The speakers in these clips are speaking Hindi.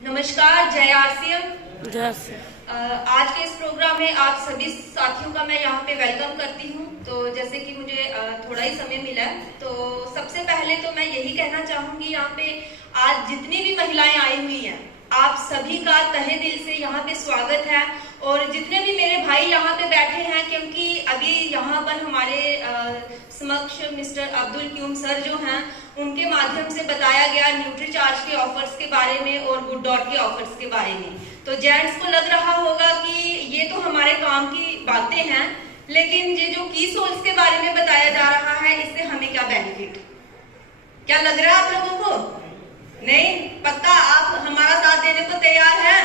नमस्कार, जय आरसीएम। जैसे आज के इस प्रोग्राम में आप सभी साथियों का मैं यहाँ पे वेलकम करती हूँ। तो जैसे कि मुझे थोड़ा ही समय मिला है, तो सबसे पहले तो मैं यही कहना चाहूंगी, यहाँ पे आज जितनी भी महिलाएं आई हुई हैं, आप सभी का तहे दिल से यहाँ पे स्वागत है। और जितने भी मेरे भाई यहाँ पे बैठे हैं, क्योंकि अभी यहाँ पर हमारे समक्ष मिस्टर अब्दुल क्यूम सर जो हैं, उनके माध्यम से बताया गया न्यूट्रीचार्ज के ऑफर्स के बारे में और गुड डॉट के ऑफर्स के बारे में। तो जेंट्स को लग रहा होगा कि ये तो हमारे काम की बातें हैं, लेकिन ये जो की सोल्स के बारे में बताया जा रहा है, इससे हमें क्या बेनिफिट, क्या लग रहा है आप लोगों को? नहीं? पक्का आप हमारा साथ देने को तैयार हैं?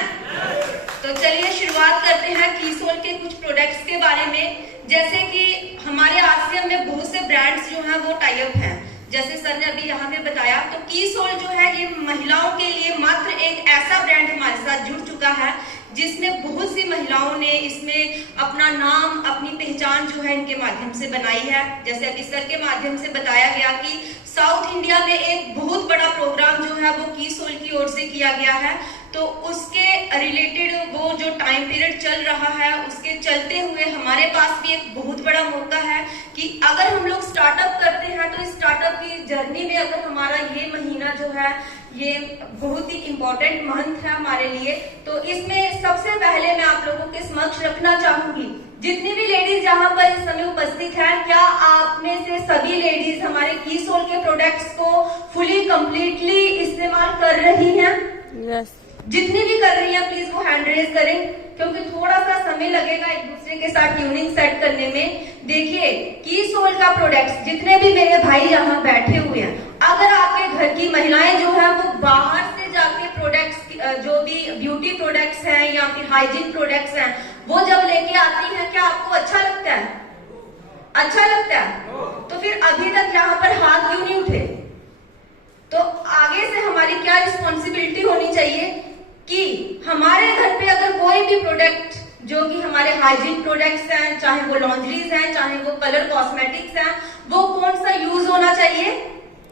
तो चलिए शुरुआत करते हैं कीसोल के कुछ प्रोडक्ट्स के बारे में। जैसे कि हमारे आरसीएम में बहुत से ब्रांड्स जो हैं वो टाई अप हैं, जैसे सर ने अभी यहाँ पे बताया। तो कीसोल जो है ये महिलाओं के लिए मात्र एक ऐसा ब्रांड हमारे साथ जुड़ चुका है जिसमें बहुत सी महिलाओं ने इसमें अपना नाम, अपनी पहचान जो है इनके माध्यम से बनाई है। जैसे अभी सर के माध्यम से बताया गया कि साउथ इंडिया में एक बहुत बड़ा प्रोग्राम जो है वो कीसोल की ओर से किया गया है। तो उसके रिलेटेड वो जो टाइम पीरियड चल रहा है, उसके चलते हुए हमारे पास भी एक बहुत बड़ा मौका है कि अगर हम लोग स्टार्टअप करते हैं तो इस स्टार्टअप की जर्नी में अगर हमारा ये महीना जो है ये बहुत ही इम्पोर्टेंट मंथ है हमारे लिए। तो इसमें सबसे पहले मैं आप लोगों के समक्ष रखना चाहूंगी, जितनी भी लेडीज यहाँ पर इस समय उपस्थित हैं, क्या आप में से सभी लेडीज हमारे कीसोल के प्रोडक्ट्स को फुली कंप्लीटली इस्तेमाल कर रही हैं? यस। जितनी भी कर रही हैं प्लीज वो हैंड रेज करें, क्योंकि थोड़ा सा समय लगेगा एक दूसरे के साथ ट्यूनिंग सेट करने में। देखिए, कीसोल का प्रोडक्ट्स जितने भी मेरे भाई यहाँ बैठे हुए हैं, अगर आपके घर की महिलाएं जो है वो बाहर से जाके प्रोडक्ट्स जो भी ब्यूटी प्रोडक्ट्स हैं या फिर हाइजीन प्रोडक्ट्स हैं वो जब लेके आती हैं, क्या आपको अच्छा लगता है? अच्छा लगता है? तो फिर अभी तक यहाँ पर हाथ क्यों नहीं उठे? तो आगे से हमारी क्या रिस्पॉन्सिबिलिटी होनी चाहिए कि हमारे घर पे अगर कोई भी प्रोडक्ट जो कि हमारे हाइजीन प्रोडक्ट्स हैं, चाहे वो लॉन्ड्रीज हैं, चाहे वो कलर कॉस्मेटिक्स हैं, वो कौन सा यूज होना चाहिए?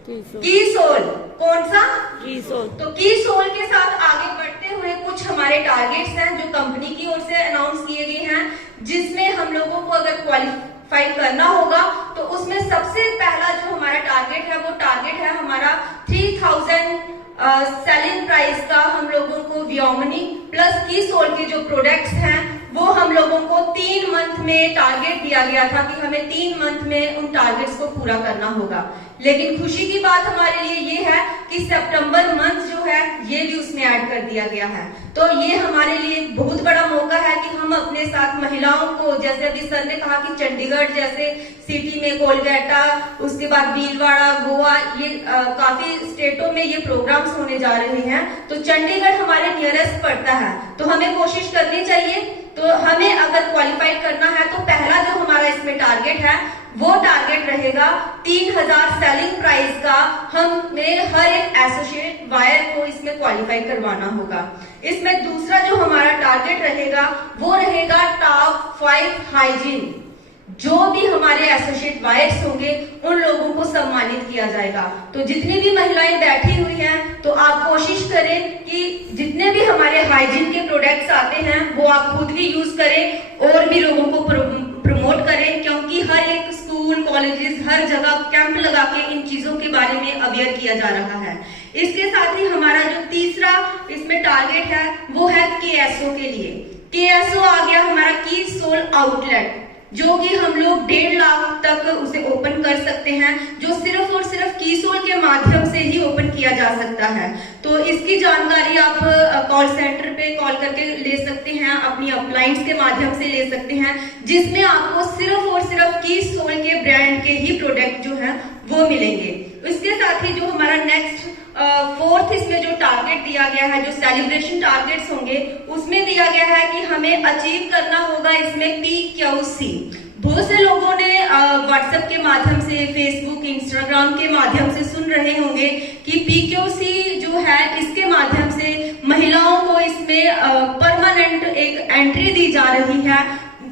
कीसोल। कौन सा? कीसोल। तो कीसोल के साथ आगे बढ़ते हुए कुछ हमारे टारगेट्स हैं जो कंपनी की ओर से अनाउंस किए गए हैं, जिसमें हम लोगों को अगर क्वालिफाई करना होगा तो उसमें सबसे पहला जो हमारा टारगेट है वो टारगेट है हमारा 3000 सेलिंग प्राइस का। हम लोगों को व्योमनी प्लस कीसोल के जो प्रोडक्ट्स हैं वो हम लोगों को 3 मंथ में टारगेट दिया गया था कि हमें 3 मंथ में उन टारगेट्स को पूरा करना होगा। लेकिन खुशी की बात हमारे लिए ये है कि सितंबर मंथ जो है ये भी उसमें ऐड कर दिया गया है। तो ये हमारे लिए एक बहुत बड़ा मौका है कि हम अपने साथ महिलाओं को, जैसे अभी सर ने कहा कि चंडीगढ़ जैसे सिटी में कोलकाता, उसके बाद भीलवाड़ा, गोवा, ये काफी स्टेटों में ये प्रोग्राम्स होने जा रहे हैं। तो चंडीगढ़ हमारे नियरेस्ट पड़ता है, तो हमें कोशिश करनी चाहिए। तो हमें अगर क्वालिफाई करना है तो पहला जो हमारा इसमें टारगेट है वो टारगेट रहेगा 3000 सेलिंग प्राइस का। हमें हर एक एसोसिएट वायर को इसमें क्वालिफाई करवाना होगा। इसमें दूसरा जो हमारा टारगेट रहेगा वो रहेगा टॉप 5 हाइजीन। जो भी हमारे एसोसिएट वायर्स होंगे उन लोगों को सम्मानित किया जाएगा। तो जितनी भी महिलाएं बैठी हुई हैं, तो आप कोशिश करें कि जितने भी हमारे हाइजीन के प्रोडक्ट्स आते हैं वो आप खुद भी यूज करें और भी लोगों को प्रमोट करें, क्योंकि हर एक स्कूल, कॉलेजेस, हर जगह कैंप लगा के इन चीजों के बारे में अवेयर किया जा रहा है। इसके साथ ही हमारा जो तीसरा इसमें टारगेट है वो है केएसओ के लिए। केएसओ आ गया हमारा कीसोल आउटलेट, जो कि हम लोग 1.5 लाख तक उसे ओपन कर सकते हैं, जो सिर्फ और सिर्फ कीसोल के माध्यम से ही ओपन किया जा सकता है। तो इसकी जानकारी आप कॉल सेंटर पे कॉल करके ले सकते हैं, अपनी अपलाइंस के माध्यम से ले सकते हैं, जिसमें आपको सिर्फ और सिर्फ कीसोल के ब्रांड के ही प्रोडक्ट जो है वो मिलेंगे। इसके साथ ही जो हमारा नेक्स्ट 4th इसमें जो टारगेट दिया गया है, जो सेलिब्रेशन टारगेट्स होंगे, उसमें दिया गया है कि हमें अचीव करना होगा इसमें PQC। बहुत से लोगों ने व्हाट्सएप के माध्यम से, फेसबुक, इंस्टाग्राम के माध्यम से सुन रहे होंगे कि PQC जो है इसके माध्यम से महिलाओं को इसमें परमानेंट एक एंट्री दी जा रही है।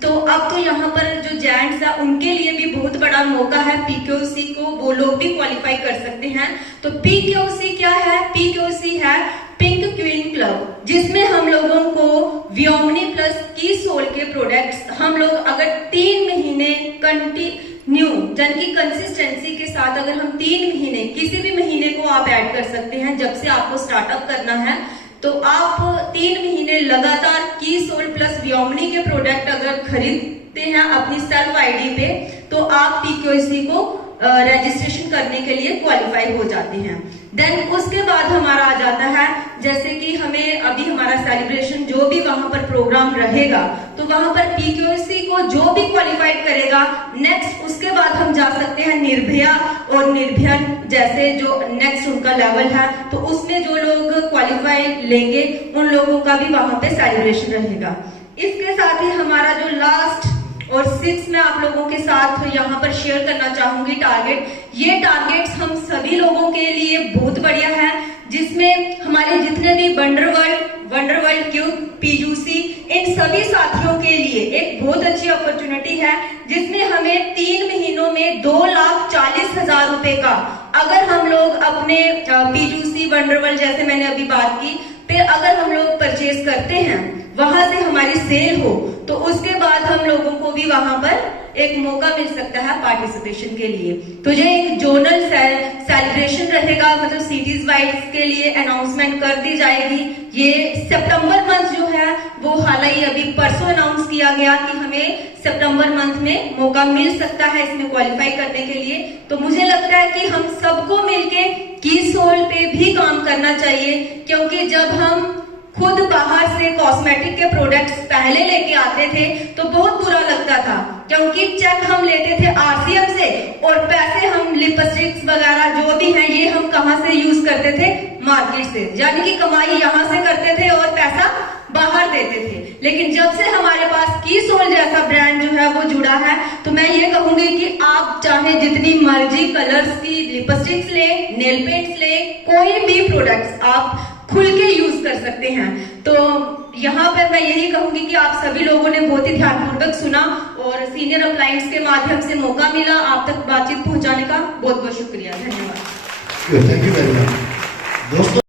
तो अब तो यहाँ पर जो जेंट्स है उनके लिए भी बहुत बड़ा मौका है, PQC को वो लोग भी क्वालिफाई कर सकते हैं। तो PQC क्या है? PQC है पिंक क्वीन क्लब। प्रोडक्ट्स हम लोग अगर 3 महीने कंटिन्यू यानी कि कंसिस्टेंसी के साथ अगर हम 3 महीने किसी भी महीने को आप ऐड कर सकते हैं जब से आपको स्टार्टअप करना है, तो आप 3 महीने लगातार की सोल्ड प्लस वियोमनी के प्रोडक्ट अगर खरीदते हैं अपनी सेल्फ आईडी पे, तो आप पीक्यूसी को रजिस्ट्रेशन करने के लिए क्वालिफाई हो जाते हैं। देन उसके बाद हमारा आ जाता है, जैसे कि हमें अभी हमारा सेलिब्रेशन जो भी वहां पर प्रोग्राम रहेगा, तो वहां पर पीक्यूसी को जो भी क्वालिफाइड करेगा, नेक्स्ट उसके बाद हम जा सकते हैं निर्भया और निर्भयन जैसे जो नेक्स्ट उनका लेवल है, तो उसमें जो लोग क्वालिफाई लेंगे उन लोगों का भी वहां पे सेलिब्रेशन रहेगा। इसके साथ ही हमारा जो लास्ट और 6 मैं आप लोगों के साथ यहाँ पर शेयर करना चाहूंगी टारगेट। ये टारगेट्स हम सभी लोगों के लिए बहुत बढ़िया है, जिसमें हमारे जितने भी वंडरवर्ल्ड क्यूब, पीयूसी, इन सभी साथियों के लिए एक बहुत अच्छी अपॉर्चुनिटी है, जिसमें हमें 3 महीनों में 2,40,000 रुपए का अगर हम लोग अपने पीयूसी वंडरवर्ल्ड जैसे मैंने अभी बात की पे अगर हम लोग परचेज करते हैं, वहां से हमारी सेल हो, तो उसके बाद हम लोगों को भी वहां पर एक मौका मिल सकता है पार्टिसिपेशन के लिए। तो ये एक जोनल सेलिब्रेशन रहेगा, मतलब सिटीज वाइज के लिए अनाउंसमेंट कर दी जाएगी। ये सितंबर मंथ जो है वो हालांकि अभी परसों अनाउंस किया गया कि हमें सितंबर मंथ में मौका मिल सकता है इसमें क्वालिफाई करने के लिए। तो मुझे लगता है कि हम सबको मिलके की सोल पे भी काम करना चाहिए, क्योंकि जब हम खुद बाहर से कॉस्मेटिक के प्रोडक्ट्स पहले लेके आते थे तो बहुत बुरा लगता था, क्योंकि चेक हम लेते थे आरसीएम से और पैसे हम लिपस्टिक्स वगैरह जो भी हैं ये हम कहां से यूज करते थे, मार्केट से, यानी कि कमाई यहां से करते थे और पैसा बाहर देते थे। लेकिन जब से हमारे पास की सोल जैसा ब्रांड जो है वो जुड़ा है, तो मैं ये कहूंगी कि आप चाहे जितनी मर्जी कलर्स की लिपस्टिक्स ले, नेल पेंट्स ले, कोई भी प्रोडक्ट्स आप खुल के यूज कर सकते हैं। तो यहाँ पर मैं यही कहूंगी कि आप सभी लोगों ने बहुत ही ध्यानपूर्वक सुना और सीनियर अपलायंस के माध्यम से मौका मिला आप तक बातचीत पहुंचाने का। बहुत बहुत शुक्रिया, धन्यवाद। थैंक यू वेरी मच दोस्तों।